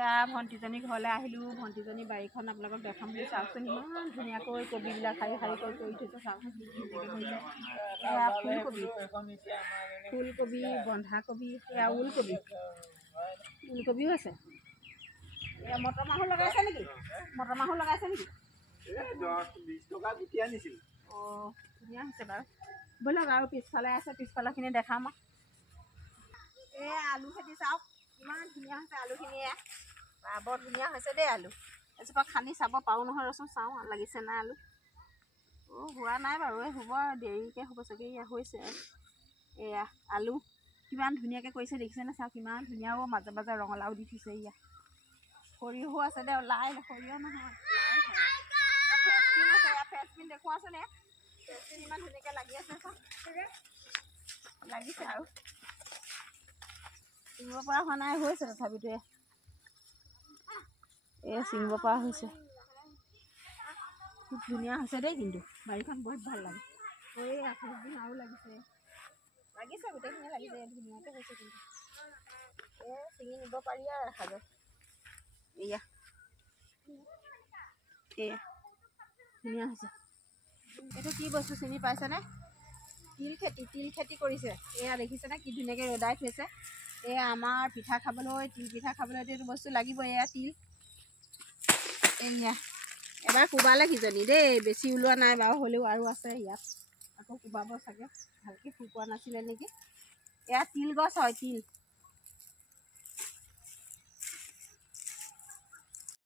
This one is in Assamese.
এয়া ভণ্টিজনী ঘৰলৈ আহিলোঁ। ভণ্টিজনী বাৰীখন আপোনালোকক দেখাম বুলি চাওকচোন, ইমান ধুনীয়াকৈ কবিবিলাক শাৰী শাৰীকৈ কৰি থৈছে চাওকচোন, এয়া ফুলকবি, বন্ধাকবি, এয়া ওলকবিও আছে। এয়া মটৰ মাহো লগাইছে নেকি? অঁ ধুনীয়া হৈছে বাৰু। ব'লক আৰু পিছফালে আছে, পিছফালৰখিনি দেখাম। এয়া আলু খেতি চাওক, ইমান ধুনীয়া হৈছে আলুখিনি। বৰ ধুনীয়া হৈছে দেই আলু। এজোপা খান্দি চাব পাৰোঁ নহয়, ৰচোন চাওঁ লাগিছে নাই আলু। অঁ হোৱা নাই বাৰু, এই হ'ব আৰু দেৰিকৈ হ'ব চাগে। এয়া হৈছে এয়া আলু, কিমান ধুনীয়াকৈ কৰিছে দেখিছেনে? চাওক কিমান ধুনীয়া। মাজে মাজে ৰঙালাও দি থৈছে। এয়া সৰিয়হো আছে দে, সৰিয়হ নহয়, ফ্ৰেঞ্চবিন আছে। এয়া ফ্ৰেঞ্চবিন দেখুৱাচোন, ফ্ৰেঞ্চবিন ইমান ধুনীয়াকৈ লাগি আছে, লাগিছে আৰু ছিঙিব পৰা হোৱা নাই, হৈছে তথাপিতো ছিঙিব পৰা হৈছে। খুব ধুনীয়া হৈছে দেই, কিন্তু বাৰীখন বহুত ভাল লাগে। ফ্ৰেঞ্চবিন আৰু লাগিছে গোটেইখিনিয়ে লাগিছে, ধুনীয়াকৈ হৈছে। কিন্তু ছিঙি নিব পাৰি আৰু ৰাখা যায়। এয়া ধুনীয়া হৈছে। এইটো কি বস্তু চিনি পাইছেনে? তিল খেতি কৰিছে। এয়া দেখিছেনে কি ধুনীয়াকৈ ৰ'দাই থৈছে। এয়া আমাৰ পিঠা খাবলৈ, তিল পিঠা খাবলৈতো এইটো বস্তু লাগিব। এয়া তিল, এয়া এবাৰ কোবালে কিজনী দেই, বেছি ওলোৱা নাই বাৰু, হ'লেও আৰু আছে ইয়াত, আকৌ কোবাব চাগে, ভালকৈ শুকোৱা নাছিলে নেকি। এয়া তিল গছ হয়, তিল